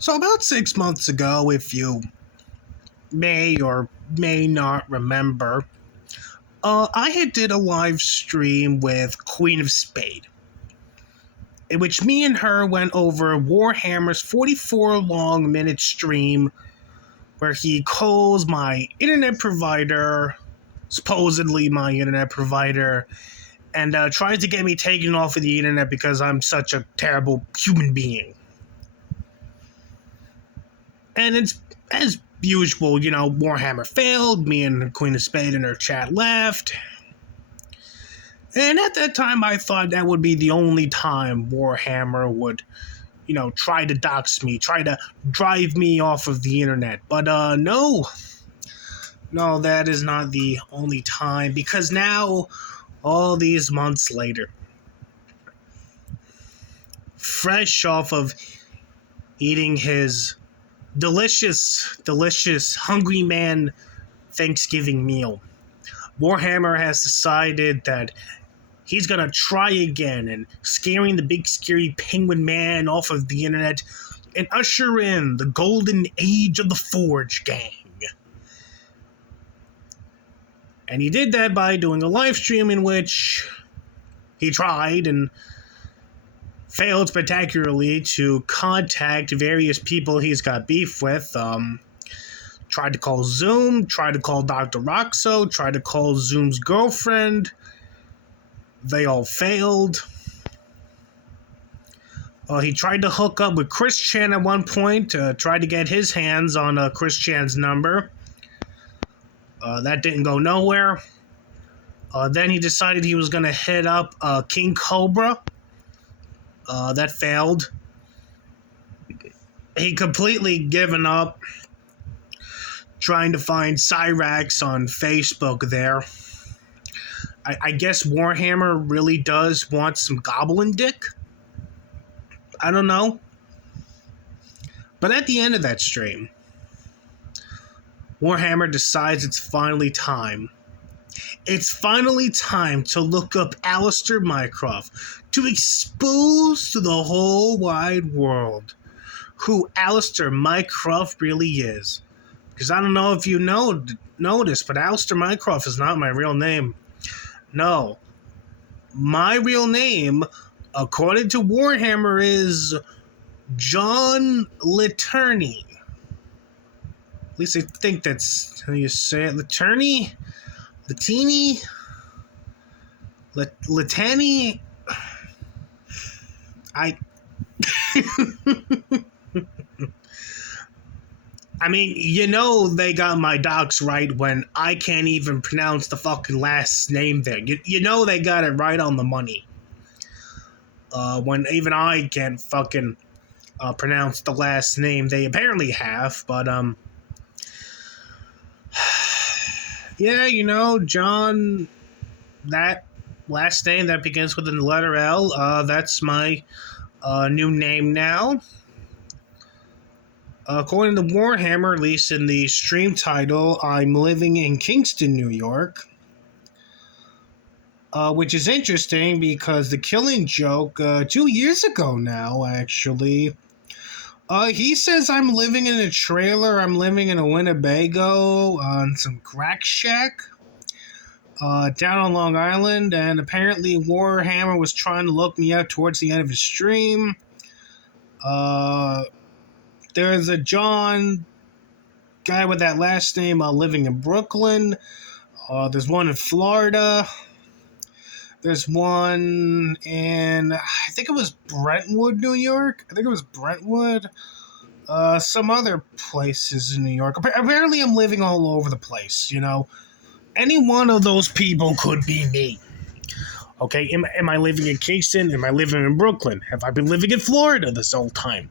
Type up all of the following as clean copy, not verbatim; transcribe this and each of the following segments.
So about 6 months ago, if you may or may not remember, I had did a live stream with Queen of Spade, in which me and her went over Warhammer's 44 long minute stream where he calls my internet provider, supposedly my internet provider, and tries to get me taken off of the internet because I'm such a terrible human being. And it's as usual, Warhammer failed. Me and Queen of Spade and her chat left. And at that time, I thought that would be the only time Warhammer would, try to dox me, try to drive me off of the internet. But no, that is not the only time, because now, all these months later, fresh off of eating his delicious Hungry Man Thanksgiving meal, Warhammer has decided that he's going to try again and scaring the big scary penguin man off of the internet and usher in the golden age of the Forge gang. And he did that by doing a live stream in which he tried and failed spectacularly to contact various people he's got beef with. Tried to call Zoom, tried to call Dr. Roxo, tried to call Zoom's girlfriend. They all failed. He tried to hook up with Chris Chan at one point, tried to get his hands on Chris Chan's number. That didn't go nowhere. Then he decided he was going to hit up King Cobra. That failed. He completely given up trying to find Cyrax on Facebook there. I guess Warhammer really does want some goblin dick. I don't know. But at the end of that stream, Warhammer decides it's finally time. It's finally time to look up Alistair Mycroft, to expose to the whole wide world who Alistair Mycroft really is. Because I don't know if you noticed, but Alistair Mycroft is not my real name. No. My real name, according to Warhammer, is John Lettieri. At least I think that's how you say it. Lettieri? Latini? Latani? I mean, they got my docs right when I can't even pronounce the fucking last name there. They got it right on the money. When even I can't fucking pronounce the last name they apparently have, but, yeah, John, that last name that begins with the letter L, that's my new name now. According to Warhammer, at least in the stream title, I'm living in Kingston, New York. Which is interesting because the Killing Joke, 2 years ago now, actually, he says I'm living in a trailer, I'm living in a Winnebago, on some crack shack, down on Long Island, and apparently Warhammer was trying to look me up towards the end of his stream. There's a John guy with that last name living in Brooklyn. There's one in Florida. There's one in, I think it was Brentwood, New York. Some other places in New York. Apparently I'm living all over the place, Any one of those people could be me. Okay, am I living in Kingston? Am I living in Brooklyn? Have I been living in Florida this whole time?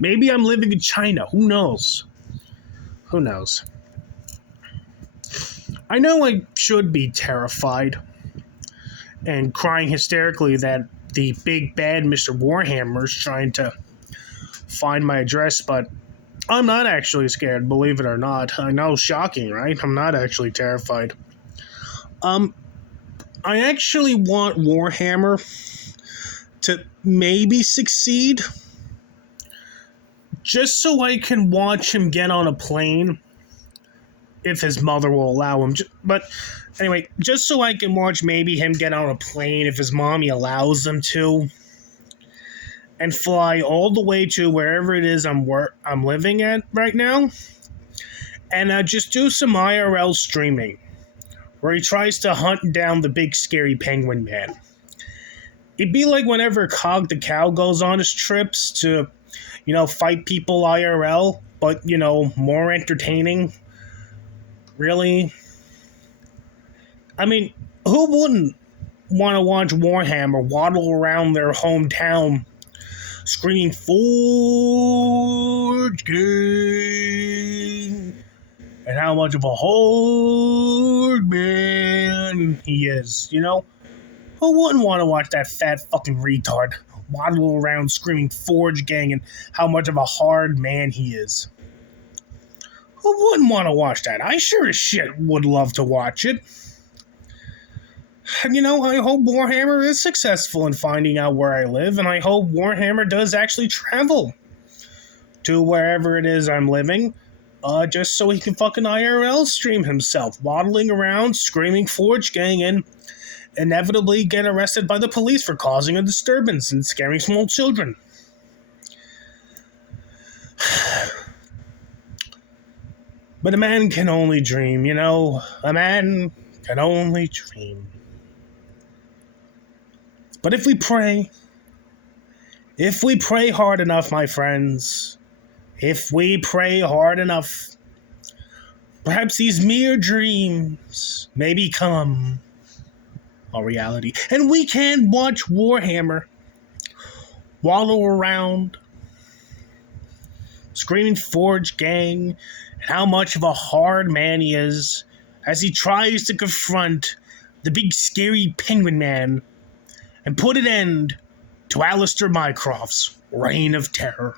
Maybe I'm living in China. Who knows? I know I should be terrified and crying hysterically that the big bad Mr. Warhammer is trying to find my address, but I'm not actually scared, believe it or not. I know, shocking, right? I'm not actually terrified. I actually want Warhammer to maybe succeed just so I can watch him get on a plane, if his mother will allow him. But anyway, just so I can watch maybe him get on a plane if his mommy allows him to, and fly all the way to wherever it is I'm living at right now, and just do some IRL streaming, where he tries to hunt down the big scary penguin man. It'd be like whenever Cog the Cow goes on his trips to, fight people IRL, but, more entertaining. Really? I mean, who wouldn't want to watch Warhammer waddle around their hometown screaming, "Forge King," and how much of a horde man he is, Who wouldn't want to watch that fat fucking retard waddle around screaming "Forge Gang" and how much of a hard man he is? Who wouldn't want to watch that? I sure as shit would love to watch it. I hope Warhammer is successful in finding out where I live, and I hope Warhammer does actually travel to wherever it is I'm living, just so he can fucking IRL stream himself, waddling around, screaming "Forge Gang," and inevitably get arrested by the police for causing a disturbance and scaring small children. But a man can only dream, A man can only dream. But if we pray hard enough, my friends, if we pray hard enough, perhaps these mere dreams may become a reality. And we can watch Warhammer waddle around, screaming "Forge Gang," and how much of a hard man he is as he tries to confront the big scary penguin man and put an end to Alistair Mycroft's reign of terror.